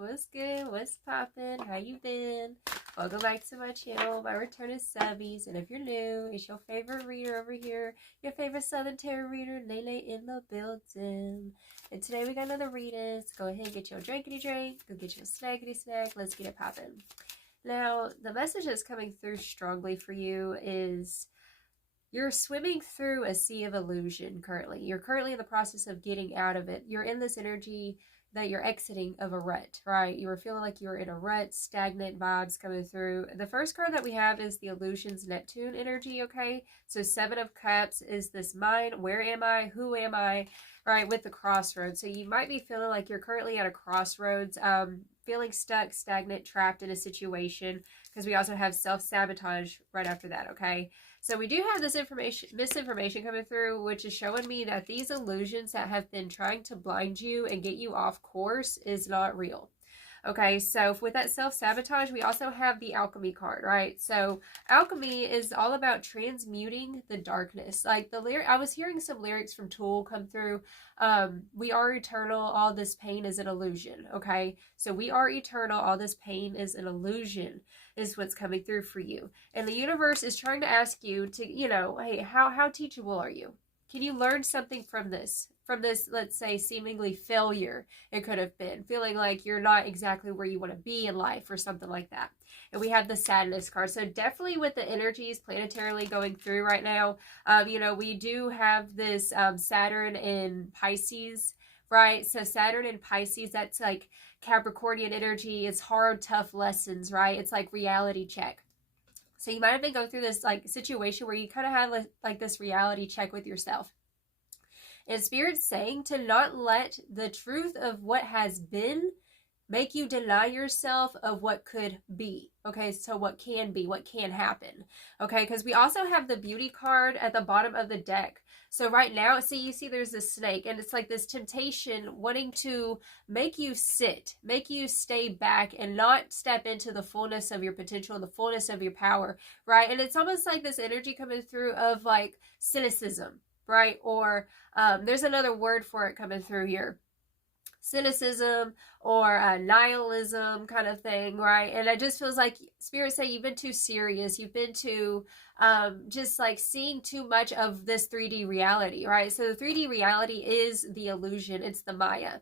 What's good? What's poppin'? How you been? Welcome back to my channel. My return is Subbies, and if you're new, it's your favorite reader over here, your favorite Southern Tarot reader, Lele in the building. And today we got another reading. So go ahead and get your drinkity drink, go get your snackity snack. Let's get it poppin'. Now, the message that's coming through strongly for you is you're swimming through a sea of illusion currently. You're currently in the process of getting out of it. You're in this energy that you're exiting of a rut, right? You were feeling like you were in a rut, stagnant vibes coming through. The first card that we have is the Illusions Neptune energy, okay? So 7 of Cups is this mind. Where am I? Who am I? Right, with the crossroads. So you might be feeling like you're currently at a crossroads, feeling stuck, stagnant, trapped in a situation, because we also have self-sabotage right after that, okay? So we do have this misinformation coming through, which is showing me that these illusions that have been trying to blind you and get you off course is not real. Okay, so with that self-sabotage, we also have the alchemy card, right? So alchemy is all about transmuting the darkness. Like I was hearing some lyrics from Tool come through. We are eternal, all this pain is an illusion, okay? So we are eternal, all this pain is an illusion, is what's coming through for you. And the universe is trying to ask you to, hey, how teachable are you? Can you learn something from this? From this, let's say, seemingly failure it could have been. Feeling like you're not exactly where you want to be in life or something like that. And we have the sadness card. So definitely with the energies planetarily going through right now, we do have this Saturn in Pisces, right? So Saturn in Pisces, that's like Capricornian energy. It's hard, tough lessons, right? It's like reality check. So you might have been going through this like situation where you kind of have like this reality check with yourself. And Spirit's saying to not let the truth of what has been make you deny yourself of what could be. Okay, so what can be, what can happen. Okay, because we also have the beauty card at the bottom of the deck. So right now, you see there's this snake, and it's like this temptation wanting to make you sit, make you stay back and not step into the fullness of your potential, the fullness of your power, right? And it's almost like this energy coming through of like cynicism, right? Or there's another word for it coming through here. Cynicism or nihilism kind of thing, right? And it just feels like Spirit say you've been too serious. You've been too just like seeing too much of this 3D reality, right? So the 3D reality is the illusion. It's the Maya.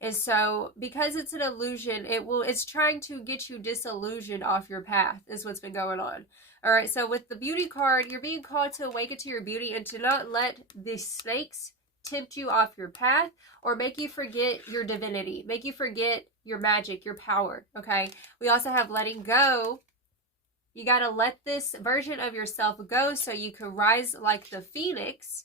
And so because it's an illusion, it's trying to get you disillusioned off your path is what's been going on. All right, so with the beauty card, you're being called to awaken to your beauty and to not let the snakes tempt you off your path or make you forget your divinity, make you forget your magic, your power, okay? We also have letting go. You got to let this version of yourself go so you can rise like the phoenix,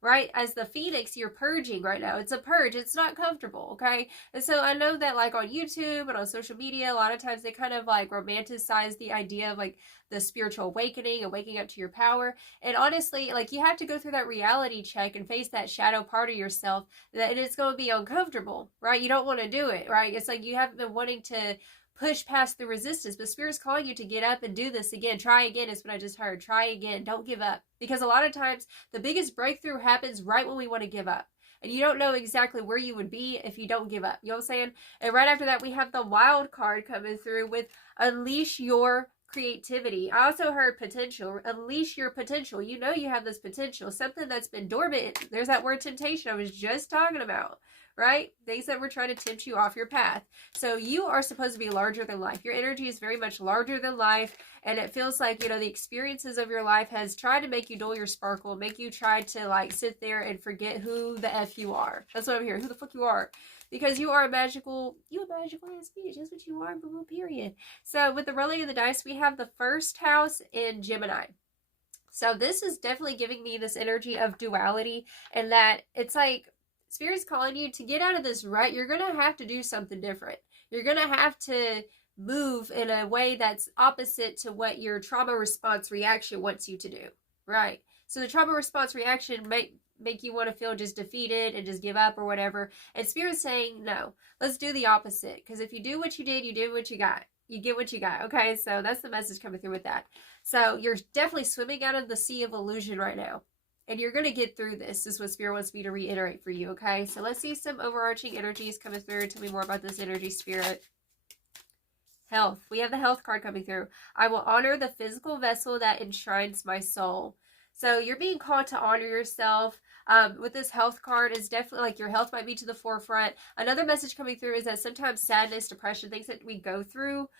right? As the phoenix, you're purging right now. It's a purge. It's not comfortable, okay? And so I know that like on YouTube and on social media, a lot of times they kind of like romanticize the idea of like the spiritual awakening and waking up to your power. And honestly, like you have to go through that reality check and face that shadow part of yourself that it's going to be uncomfortable, right? You don't want to do it, right? It's like you haven't been wanting to push past the resistance, but Spirit's calling you to get up and do this again. Try again is what I just heard. Try again. Don't give up. Because a lot of times the biggest breakthrough happens right when we want to give up. And you don't know exactly where you would be if you don't give up. You know what I'm saying? And right after that, we have the wild card coming through with unleash your creativity. I also heard potential. Unleash your potential. You know you have this potential. Something that's been dormant. There's that word temptation I was just talking about. Right? Things that were trying to tempt you off your path. So you are supposed to be larger than life. Your energy is very much larger than life. And it feels like, the experiences of your life has tried to make you dull your sparkle, make you try to like sit there and forget who the F you are. That's what I'm hearing. Who the fuck you are. Because you are a magical ass bitch. That's what you are, boo, period. So with the rolling of the dice, we have the first house in Gemini. So this is definitely giving me this energy of duality, and that it's like Spirit's calling you to get out of this rut. You're going to have to do something different. You're going to have to move in a way that's opposite to what your trauma response reaction wants you to do, right? So the trauma response reaction might make you want to feel just defeated and just give up or whatever. And Spirit's saying, no, let's do the opposite. Because if you do what you did, you did what you got. You get what you got, okay? So that's the message coming through with that. So you're definitely swimming out of the sea of illusion right now. And you're going to get through this, is what Spirit wants me to reiterate for you, okay? So let's see some overarching energies coming through. Tell me more about this energy, Spirit. Health. We have the health card coming through. I will honor the physical vessel that enshrines my soul. So you're being called to honor yourself. With this health card, is definitely like your health might be to the forefront. Another message coming through is that sometimes sadness, depression, things that we go through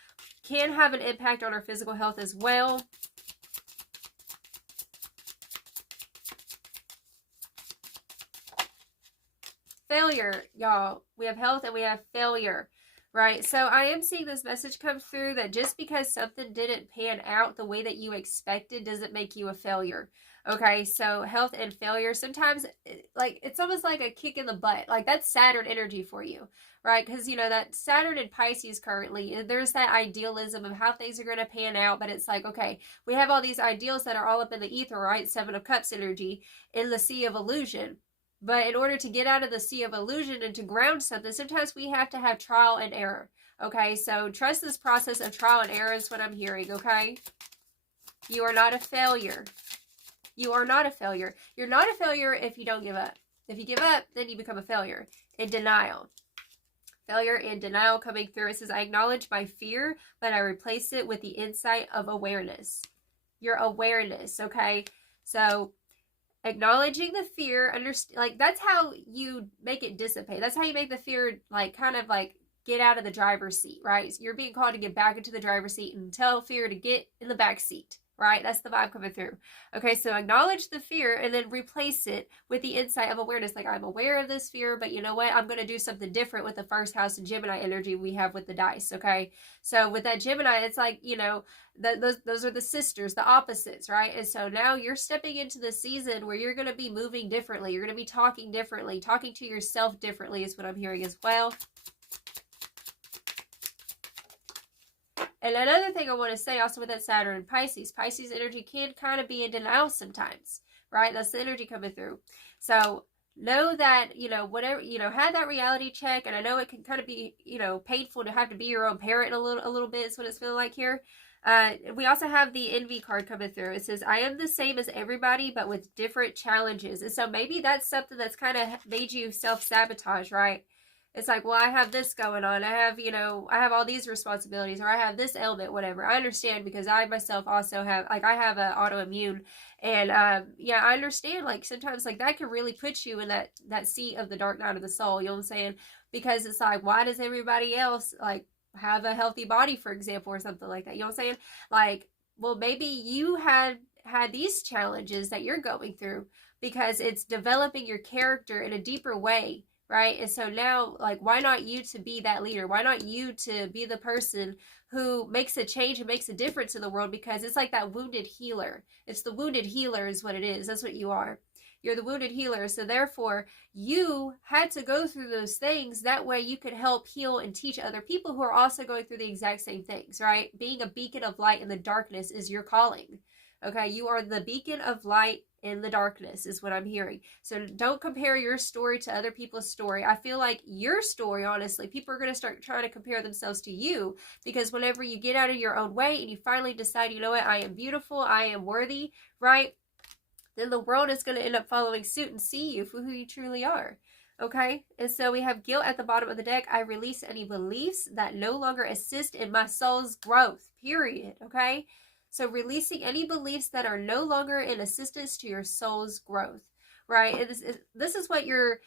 can have an impact on our physical health as well. Failure, y'all. We have health and we have failure, right? So I am seeing this message come through that just because something didn't pan out the way that you expected doesn't make you a failure. Okay, so health and failure, sometimes like it's almost like a kick in the butt. Like that's Saturn energy for you, right? Because you know that Saturn in Pisces currently, there's that idealism of how things are going to pan out, but it's like, okay, we have all these ideals that are all up in the ether, right? Seven of Cups energy in the sea of illusion. But in order to get out of the sea of illusion and to ground something, sometimes we have to have trial and error. Okay, so trust this process of trial and error is what I'm hearing, okay? You are not a failure. You are not a failure. You're not a failure if you don't give up. If you give up, then you become a failure. In denial. Failure and denial coming through. It says, I acknowledge my fear, but I replace it with the insight of awareness. Your awareness, okay? So acknowledging the fear, like that's how you make it dissipate. That's how you make the fear like kind of like get out of the driver's seat, right? So you're being called to get back into the driver's seat and tell fear to get in the back seat, right? That's the vibe coming through. Okay, so acknowledge the fear and then replace it with the insight of awareness. Like, I'm aware of this fear, but you know what? I'm going to do something different with the first house and Gemini energy we have with the dice, okay? So with that Gemini, it's like, you know, those are the sisters, the opposites, right? And so now you're stepping into the season where you're going to be moving differently. You're going to be talking differently. Talking to yourself differently is what I'm hearing as well. And another thing I want to say also with that Saturn and Pisces energy can kind of be in denial sometimes, right? That's the energy coming through. So know that, you know, whatever, you know, have that reality check. And I know it can kind of be, you know, painful to have to be your own parent a little bit is what it's feeling like here. We also have the envy card coming through. It says, I am the same as everybody, but with different challenges. And so maybe that's something that's kind of made you self-sabotage, right? It's like, well, I have this going on. I have, you know, I have all these responsibilities, or I have this ailment, whatever. I understand because I myself also have, like, I have an autoimmune. And, yeah, I understand, like, sometimes, like, that can really put you in that seat of the dark night of the soul. You know what I'm saying? Because it's like, why does everybody else, like, have a healthy body, for example, or something like that? You know what I'm saying? Like, well, maybe you had these challenges that you're going through because it's developing your character in a deeper way. Right? And so now, like, why not you to be that leader? Why not you to be the person who makes a change and makes a difference in the world? Because it's like that wounded healer. It's the wounded healer is what it is. That's what you are. You're the wounded healer. So therefore, you had to go through those things. That way you could help heal and teach other people who are also going through the exact same things, right? Being a beacon of light in the darkness is your calling. Okay, you are the beacon of light in the darkness is what I'm hearing. So don't compare your story to other people's story. I feel like your story, honestly, people are going to start trying to compare themselves to you, because whenever you get out of your own way and you finally decide, you know what, I am beautiful, I am worthy, right? Then the world is going to end up following suit and see you for who you truly are. Okay, and so we have guilt at the bottom of the deck. I release any beliefs that no longer assist in my soul's growth, period. Okay, so releasing any beliefs that are no longer in assistance to your soul's growth, right? And this is what you're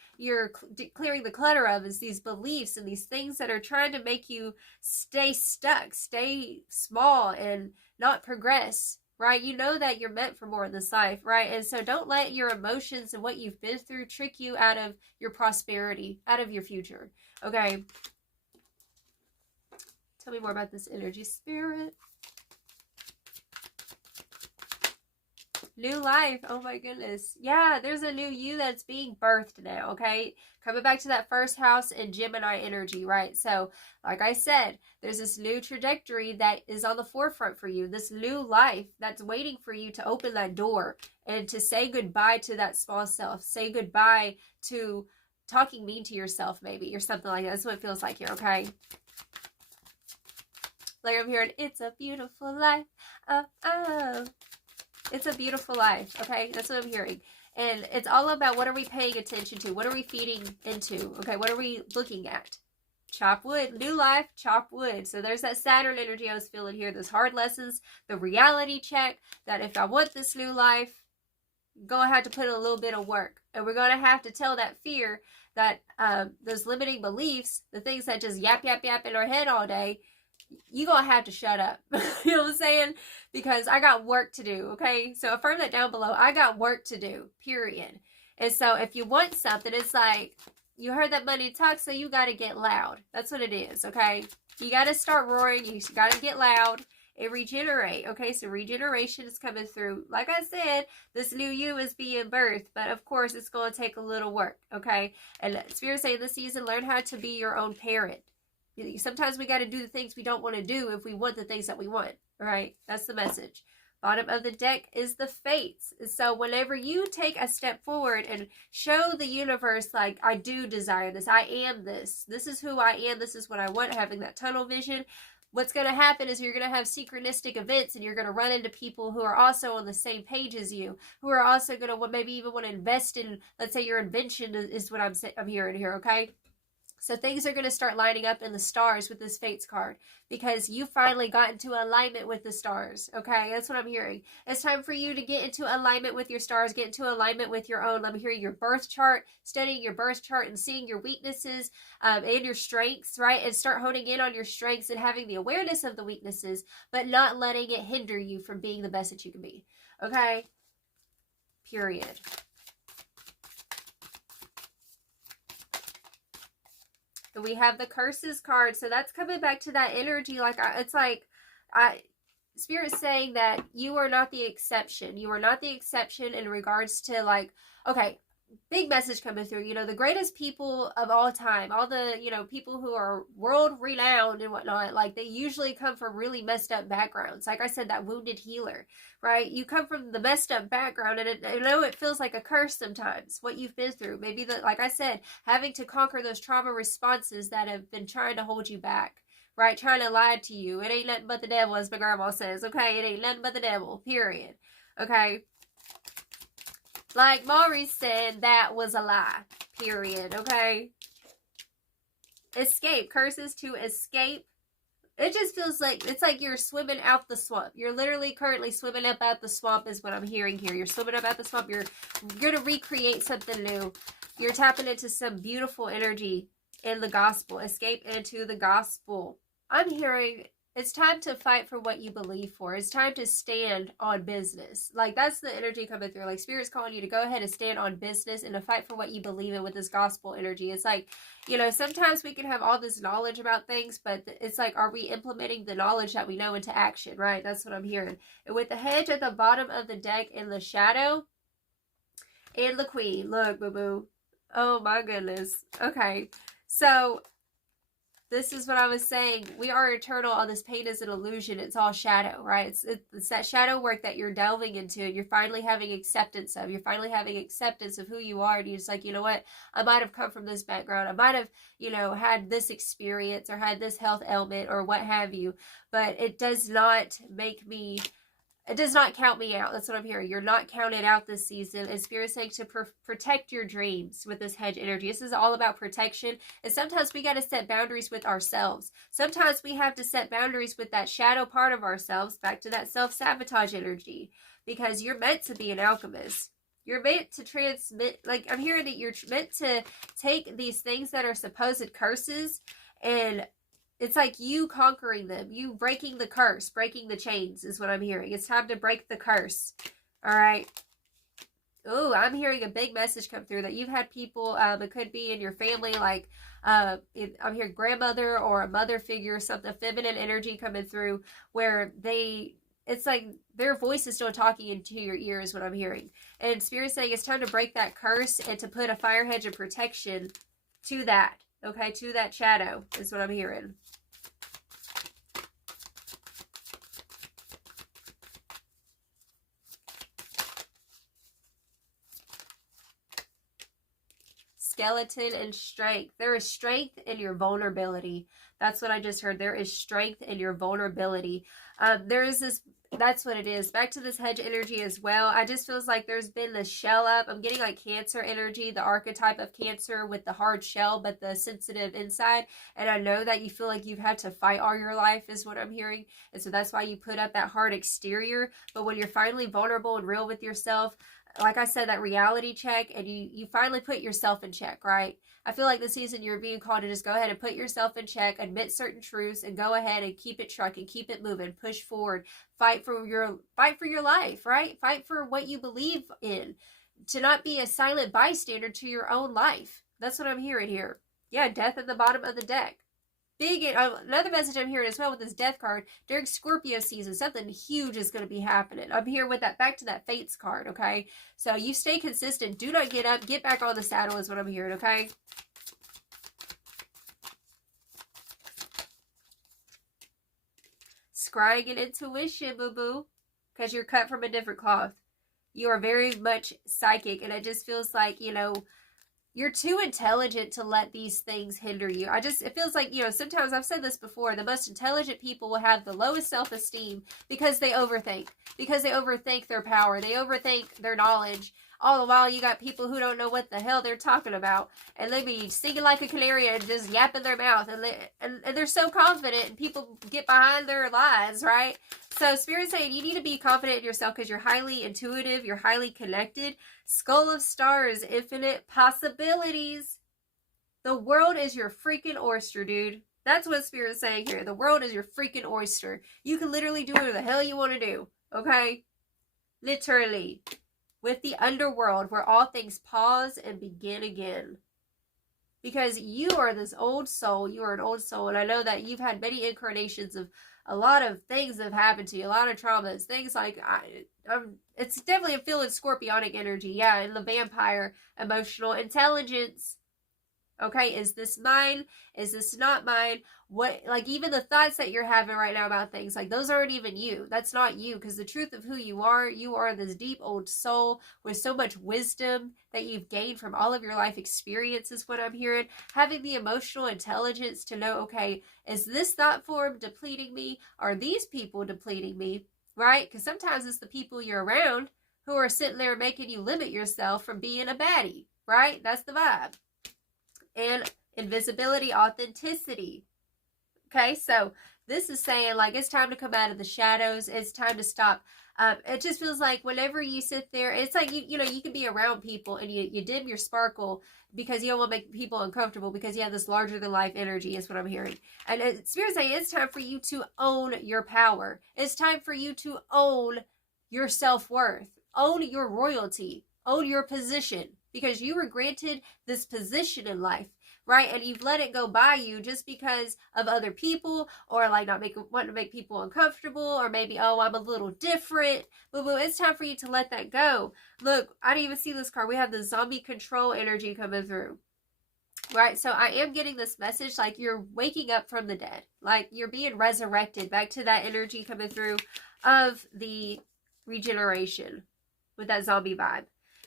clearing the clutter of, is these beliefs and these things that are trying to make you stay stuck, stay small, and not progress, right? You know that you're meant for more in this life, right? And so don't let your emotions and what you've been through trick you out of your prosperity, out of your future, okay? Tell me more about this energy, Spirit. New life. Oh my goodness. Yeah, there's a new you that's being birthed now, okay? Coming back to that first house and Gemini energy, right? So, like I said, there's this new trajectory that is on the forefront for you. This new life that's waiting for you to open that door and to say goodbye to that small self. Say goodbye to talking mean to yourself, maybe, or something like that. That's what it feels like here, okay? Like I'm hearing, it's a beautiful life. Oh, oh. It's a beautiful life, okay? That's what I'm hearing. And it's all about what are we paying attention to? What are we feeding into? Okay, what are we looking at? Chop wood. New life, chop wood. So there's that Saturn energy I was feeling here. Those hard lessons, the reality check that if I want this new life, going to have to put in a little bit of work. And we're going to have to tell that fear, that those limiting beliefs, the things that just yap, yap, yap in our head all day, you're going to have to shut up. You know what I'm saying? Because I got work to do, okay? So affirm that down below. I got work to do, period. And so if you want something, it's like, you heard that money talk, so you got to get loud. That's what it is, okay? You got to start roaring. You got to get loud and regenerate, okay? So regeneration is coming through. Like I said, this new you is being birthed, but of course, it's going to take a little work, okay? And Spirit saying this season, learn how to be your own parent. Sometimes we got to do the things we don't want to do if we want the things that we want, all right? That's the message. Bottom of the deck is the fates. So whenever you take a step forward and show the universe, like, I do desire this, I am this, this is who I am, this is what I want, having that tunnel vision, what's going to happen is you're going to have synchronistic events, and you're going to run into people who are also on the same page as you, who are also going to maybe even want to invest in, let's say, your invention is what I'm hearing here, okay? So things are going to start lining up in the stars with this Fates card, because you finally got into alignment with the stars, okay? That's what I'm hearing. It's time for you to get into alignment with your stars, get into alignment with your own. I'm hearing your birth chart, studying your birth chart and seeing your weaknesses and your strengths, right? And start honing in on your strengths and having the awareness of the weaknesses, but not letting it hinder you from being the best that you can be, okay? Period. We have the curses card, so that's coming back to that energy. Like, it's like, Spirit's saying that you are not the exception. You are not the exception in regards to, like, okay, big message coming through. You know, the greatest people of all time, all the, you know, people who are world renowned and whatnot, like, they usually come from really messed up backgrounds. Like I said, that wounded healer, right? You come from the messed up background, and I know it feels like a curse sometimes, what you've been through. Maybe, like I said, having to conquer those trauma responses that have been trying to hold you back, right? Trying to lie to you. It ain't nothing but the devil, as my grandma says, okay? It ain't nothing but the devil, period, okay? Like Maurice said, that was a lie, period, okay? Escape. Curses to escape. It just feels like, it's like you're swimming out the swamp. You're literally currently swimming up out the swamp is what I'm hearing here. You're swimming up out the swamp. You're going to recreate something new. You're tapping into some beautiful energy in the gospel. Escape into the gospel. I'm hearing, it's time to fight for what you believe for. It's time to stand on business. Like, that's the energy coming through. Like, Spirit's calling you to go ahead and stand on business and to fight for what you believe in with this gospel energy. It's like, you know, sometimes we can have all this knowledge about things, but it's like, are we implementing the knowledge that we know into action, right? That's what I'm hearing. And with the hedge at the bottom of the deck in the shadow and the queen. Look, boo-boo. Oh, my goodness. Okay. So this is what I was saying. We are eternal. All this pain is an illusion. It's all shadow, right? It's that shadow work that you're delving into, and you're finally having acceptance of. You're finally having acceptance of who you are. And you're just like, you know what? I might have come from this background. I might have, you know, had this experience or had this health ailment or what have you. But it does not make me... It does not count me out. That's what I'm hearing. You're not counted out this season. And Spirit's saying to protect your dreams with this hedge energy. This is all about protection. And sometimes we got to set boundaries with ourselves. Sometimes we have to set boundaries with that shadow part of ourselves, back to that self-sabotage energy. Because you're meant to be an alchemist. You're meant to transmit, like, I'm hearing that you're meant to take these things that are supposed curses, and it's like you conquering them, you breaking the curse, breaking the chains is what I'm hearing. It's time to break the curse. All right. Oh, I'm hearing a big message come through that you've had people, it could be in your family, like, I'm hearing grandmother or a mother figure, something, feminine energy coming through, where it's like their voice is still talking into your ear is what I'm hearing. And Spirit's saying it's time to break that curse and to put a fire hedge of protection to that, okay, to that shadow is what I'm hearing. Skeleton and strength. There is strength in your vulnerability. That's what I just heard. There is strength in your vulnerability. There is this, that's what it is. Back to this hedge energy as well. I just feels like there's been the shell up. I'm getting like Cancer energy, the archetype of Cancer with the hard shell, but the sensitive inside. And I know that you feel like you've had to fight all your life is what I'm hearing. And so that's why you put up that hard exterior. But when you're finally vulnerable and real with yourself, like I said, that reality check, and you finally put yourself in check, right? I feel like this season you're being called to just go ahead and put yourself in check, admit certain truths, and go ahead and keep it trucking, keep it moving, push forward, fight for your life, right? Fight for what you believe in, to not be a silent bystander to your own life. That's what I'm hearing here. Yeah, death at the bottom of the deck. Big, another message I'm hearing as well with this death card, during Scorpio season, something huge is going to be happening. I'm here with that, back to that Fates card, okay? So you stay consistent. Do not get up. Get back on the saddle is what I'm hearing, okay? Scrying and intuition, boo-boo, because you're cut from a different cloth. You are very much psychic, and it just feels like, you know, you're too intelligent to let these things hinder you. It feels like, you know, sometimes I've said this before, the most intelligent people will have the lowest self-esteem because they overthink. Because they overthink their power. They overthink their knowledge. All the while, you got people who don't know what the hell they're talking about. And they be singing like a canary and just yapping their mouth. And they're so confident, and people get behind their lies, right? So Spirit's saying you need to be confident in yourself because you're highly intuitive. You're highly connected. Skull of stars, infinite possibilities. The world is your freaking oyster, dude. That's what Spirit's saying here. The world is your freaking oyster. You can literally do whatever the hell you want to do, okay? Literally. With the underworld, where all things pause and begin again. Because you are this old soul. You are an old soul. And I know that you've had many incarnations of a lot of things that have happened to you. A lot of traumas. Things like, it's definitely a feeling scorpionic energy. Yeah, and the vampire, emotional intelligence. Okay, is this mine? Is this not mine? What, like, even the thoughts that you're having right now about things, like, those aren't even you. That's not you, because the truth of who you are this deep old soul with so much wisdom that you've gained from all of your life experience is what I'm hearing. Having the emotional intelligence to know, okay, is this thought form depleting me? Are these people depleting me? Right? Because sometimes it's the people you're around who are sitting there making you limit yourself from being a baddie. Right? That's the vibe. And invisibility, authenticity. Okay, so this is saying, like, it's time to come out of the shadows. It's time to stop. It just feels like whenever you sit there, it's like, you know, you can be around people and you dim your sparkle because you don't want to make people uncomfortable because you have this larger than life energy is what I'm hearing. And Spirit's saying it's time for you to own your power. It's time for you to own your self-worth. Own your royalty. Own your position. Because you were granted this position in life, right? And you've let it go by you just because of other people, or like wanting to make people uncomfortable, or maybe, oh, I'm a little different. But it's time for you to let that go. Look, I didn't even see this card. We have the zombie control energy coming through. Right? So I am getting this message like you're waking up from the dead. Like you're being resurrected back to that energy coming through of the regeneration with that zombie vibe.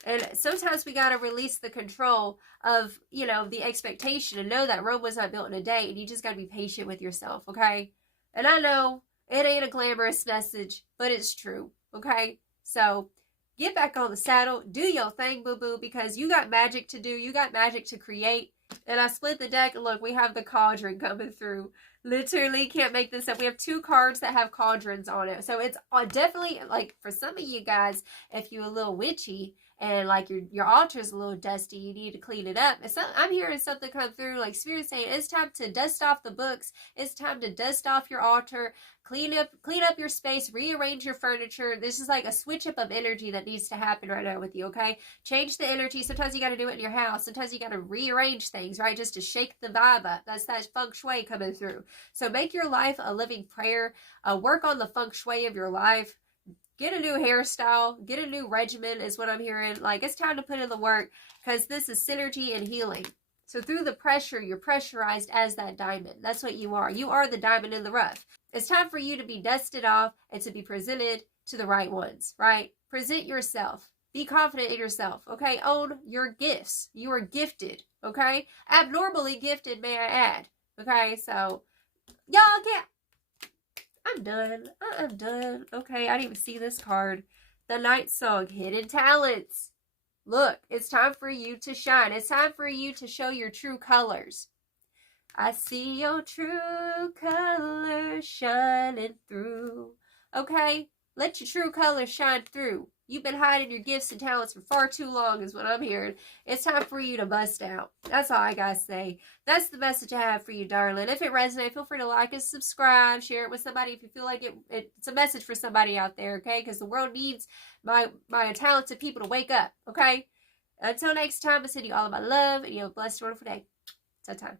And sometimes we got to release the control of, you know, the expectation and know that Rome was not built in a day, and you just got to be patient with yourself, okay? And I know it ain't a glamorous message, but it's true, okay? So get back on the saddle, do your thing, boo-boo, because you got magic to do, you got magic to create. And I split the deck, and look, we have the cauldron coming through. Literally can't make this up. We have 2 cards that have cauldrons on it. So it's definitely, like, for some of you guys, if you're a little witchy, and like your altar's a little dusty, you need to clean it up. I'm hearing something come through, like Spirit saying it's time to dust off the books. It's time to dust off your altar, clean up your space, rearrange your furniture. This is like a switch up of energy that needs to happen right now with you, okay? Change the energy. Sometimes you got to do it in your house. Sometimes you got to rearrange things, right? Just to shake the vibe up. That's that feng shui coming through. So make your life a living prayer. Work on the feng shui of your life. Get a new hairstyle, get a new regimen is what I'm hearing. Like, it's time to put in the work because this is synergy and healing. So through the pressure, you're pressurized as that diamond. That's what you are. You are the diamond in the rough. It's time for you to be dusted off and to be presented to the right ones, right? Present yourself. Be confident in yourself, okay? Own your gifts. You are gifted, okay? Abnormally gifted, may I add, okay? So Y'all can't. I'm done. I'm done. Okay, I didn't even see this card. The Night Song, Hidden Talents. Look, it's time for you to shine. It's time for you to show your true colors. I see your true colors shining through. Okay? Let your true colors shine through. You've been hiding your gifts and talents for far too long is what I'm hearing. It's time for you to bust out. That's all I gotta say. That's the message I have for you, darling. If it resonates, feel free to like and subscribe. Share it with somebody if you feel like it's a message for somebody out there, okay? Because the world needs my talented people to wake up, okay? Until next time, I send you all of my love, and you have a blessed, wonderful day. Ta-ta.